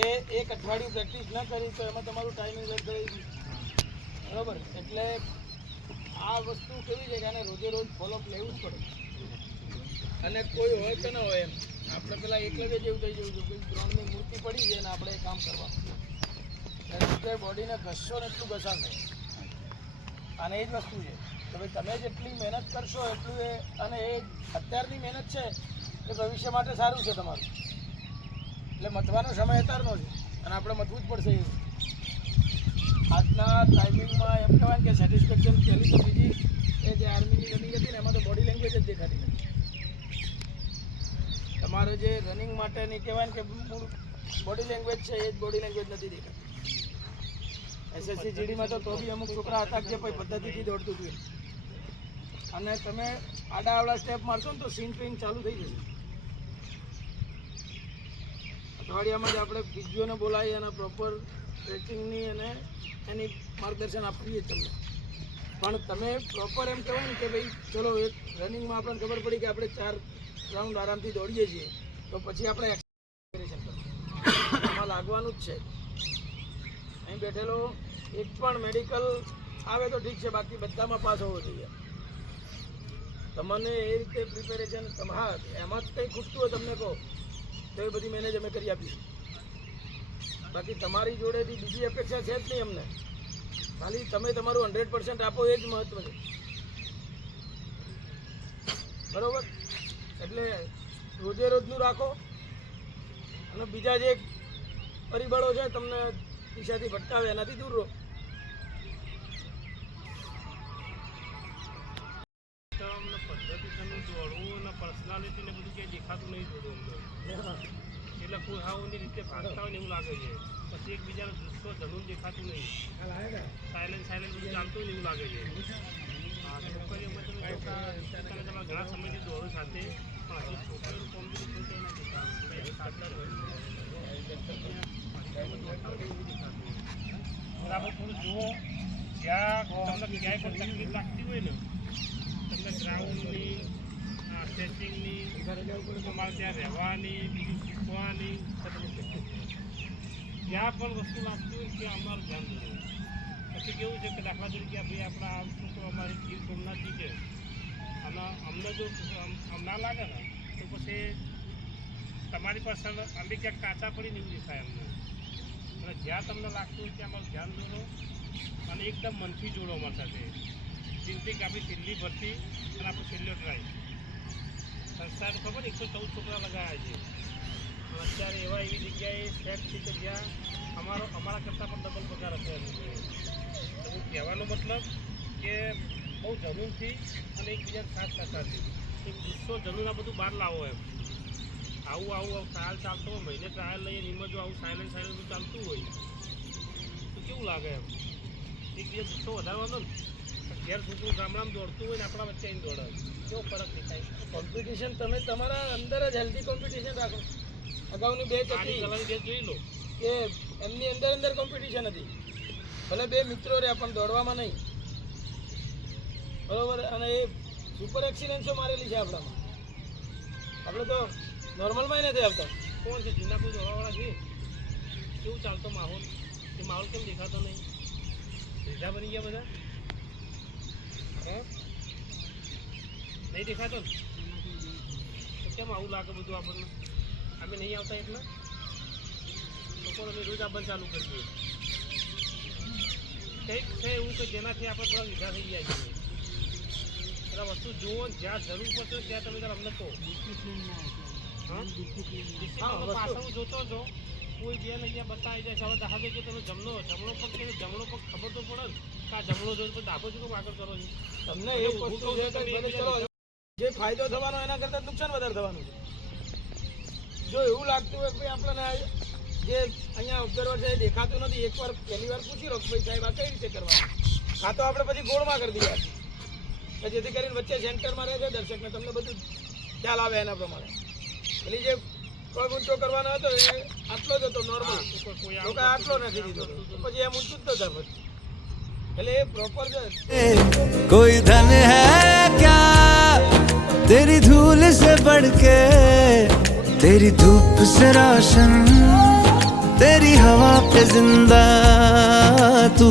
એ એક અઠવાડિયું પ્રેક્ટિસ ન કરી તો એમાં તમારું ટાઈમિંગ રદ થઈ ગયું, બરાબર. એટલે આ વસ્તુ કેવી છે કે આને રોજે રોજ ફોલોઅપ લેવું જ પડે. અને કોઈ હોય કે ન હોય એમ આપણે પેલા એકલવ્ય જેવું થઈ જવું છે, કોઈ દ્રોણની મૂર્તિ પડી છે અને આપણે કામ કરવાનું. એટલે બોડીને ઘસશો ને એટલું ઘસાશે. અને એ જ વસ્તુ છે કે ભાઈ તમે જેટલી મહેનત કરશો એટલું એ, અને એ અત્યારની મહેનત છે એ ભવિષ્ય માટે સારું છે તમારું. એટલે મથવાનો સમય અત્યારનો છે અને આપણે મથવું જ પડશે. આજના ટાઈમિંગમાં એમ કહેવાય કે સેટિસ્ફેક્શન પહેલી તો બીજી એ જે આર્મીની રનિંગ હતી ને એમાં તો બોડી લેંગ્વેજ જ દેખાતી નથી. તમારે જે રનિંગ માટેની કહેવાય ને કે બોડી લેંગ્વેજ છે એ જ બોડી લેંગ્વેજ નથી દેખાતી. એસએસસી જીડીમાં તો બી અમુક છોકરા હતા જે પદ્ધતિથી દોડતું હતું. અને તમે આડા આવડા સ્ટેપ મારશો ને તો સીન ટ્રેન ચાલુ થઈ જશે. અઠવાડિયામાં જ આપણે ફિઝિયોને બોલાવી અને પ્રોપર સ્ટ્રેચિંગની અને એની માર્ગદર્શન આપીએ તમને. પણ તમે પ્રોપર એમ કહેવાય ને કે ભાઈ ચલો એક રનિંગમાં આપણને ખબર પડી કે આપણે 4 રાઉન્ડ આરામથી દોડીએ છીએ તો પછી આપણે એક્સરસાઇઝ એમાં લાગવાનું જ છે. અહીં બેઠેલો એક પણ મેડિકલ આવે તો ઠીક છે, બાકી બધામાં પાસ હોવો જોઈએ. તમને એ રીતે પ્રિપેરેશન હા એમાં જ કંઈ ખૂટતું હોય તમને કહો તો એ બધી મેનેજ અમે કરી આપીશું. બાકી તમારી જોડેથી બીજી અપેક્ષા છે જ નહીં અમને. ખાલી તમે તમારું 100% આપો એ જ મહત્વ છે, બરાબર. એટલે રોજે રોજનું રાખો અને બીજા જે પરિબળો છે તમને દિશાથી ભટકાવે એનાથી દૂર રહો. પદ્ધતિસરનું દોડવું અને પર્સનાલિટી ને બધું ક્યાંય દેખાતું નહીં દોડવું અમને. એટલે કોઈ હાવની રીતે ભાગતા હોય ને એવું લાગે છે. પછી એકબીજાનો દૃશ્ય ધનુન દેખાતું નહીં, સાયલેન્ટ બધું ચાલતું હોય ને એવું લાગે છે. હા, છોકરીઓમાં તમે તમારા ઘણા સમયથી દોડો સાથે પણ હજુ છોકરીઓનું કોમ્બિનેશન કંઈ ના દેખાતું. બરાબર, થોડું જુઓ જ્યાં તમને ક્યાંય પણ તકલીફ લાગતી હોય ને તમને ગ્રાઉન્ડની સ્ટ્રેચિંગની તમારે ત્યાં રહેવાની બીજું શીખવાની જ્યાં પણ વસ્તુ લાગતી હોય ત્યાં અમારું ધ્યાન દેવું. પછી કેવું છે કે દાખલા તરીકે ભાઈ આપણા આવતું તો અમારી ગીર સોમનાથથી છે અને અમને જો ના લાગે ને તો પછી તમારી પાસે અમે ક્યાંક કાચા પડીને એવું દેખાય અમને. અને જ્યાં તમને લાગતું હોય ત્યાં અમારું ધ્યાન દોરો અને એકદમ મનથી જોડો અમારી સાથે. જેમથી કે આપણી છેલ્લી ભરતી અને આપણો છેલ્લો ટ્રાય સંસ્થાને ખબર 114 છોકરા લગાવ્યા છે. અત્યારે એવી જગ્યાએ સેટ છે કે જ્યાં અમારા કરતાં પણ ડબલ પગાર હશે. તો કહેવાનો મતલબ કે બહુ જનૂનથી અને એકબીજાને સાથ સહકારથી એક ગુસ્સો જનૂન આ બધું બહાર લાવો એમ. આવું ટ્રાયલ ચાલતો હોય, મહિને ટ્રાયલ લઈએ એમાં જો આવું સાયલેન્ટ ચાલતું હોય તો કેવું લાગે એમ. એકબીજા ગુસ્સો વધારવાનો ને ઘેર છોકરું ગામડામાં દોડતું હોય ને આપણા વચ્ચે આવીને દોડે કેવો ફરક દેખાય. કોમ્પિટિશન તમે તમારા અંદર જ હેલ્ધી કોમ્પિટિશન રાખો. અગાઉની બેચ હતી જોઈ લો કે એમની અંદર કોમ્પિટિશન હતી, ભલે 2 મિત્રો રહ્યા પણ દોડવામાં નહીં, બરાબર. અને એ સુપર એક્સિડન્સો મારેલી છે આપણામાં. આપણે તો નોર્મલમાં નથી આવતા. કોણ છે જૂના કોઈ દોડવાવાળા છે? કેવું ચાલતો માહોલ? એ માહોલ કેમ દેખાતો નહીં? રીઝા બની ગયા બધા? હા, નહીં દેખાતો ને તો કેમ આવું લાગે બધું આપણને? અમે નહીં આવતા એટલા લોકો અમે રોજ આવવાનું ચાલુ કરીએ. કંઈક છે એવું કે જેનાથી આપણે થોડા લીધા થઈ જાય છે. બધા વસ્તુ જુઓ જ્યાં જરૂર પડશે ત્યાં તમે અમને કહો. પાછળ જોતો છો કોઈ બેન અહીંયા બતાવી જાય છે. હવે દાખલા તરીકે તમે જમણો પગ છે, જમણો પગ ખબર તો પડે ને કે આ જમણો જોઈ તો ડાબો શું આગળ કરો છો? તમને એક વસ્તુ જે ફાયદો થવાનો એના કરતાં નુકસાન વધારે થવાનું છે. જો એવું લાગતું હોય કે આપણને જે અહીંયા ઓબ્ઝર્વર છે એ દેખાતું નથી, એકવાર પહેલી વાર પૂછી લો ભાઈ સાહેબ આ કઈ રીતે કરવાનું. કાં તો આપણે પછી ગોળમાં કરી દઈએ કે જેથી કરીને વચ્ચે સેન્ટરમાં રહે છે દર્શકને તમને બધું ખ્યાલ આવે એના પ્રમાણે. એટલે જે કોઈ ઊંચો કરવાનો હતો એ આટલો જ હતો નોર્મલ, લોકો આટલો નથી દીધો પછી એમ ઊંચું જ તો થાય. એટલે એ પ્રોપર છે. કોઈ ધન હૈ ક્યા तेरी धूल से बढ़ के तेरी धूप से रोशन जिंदा तू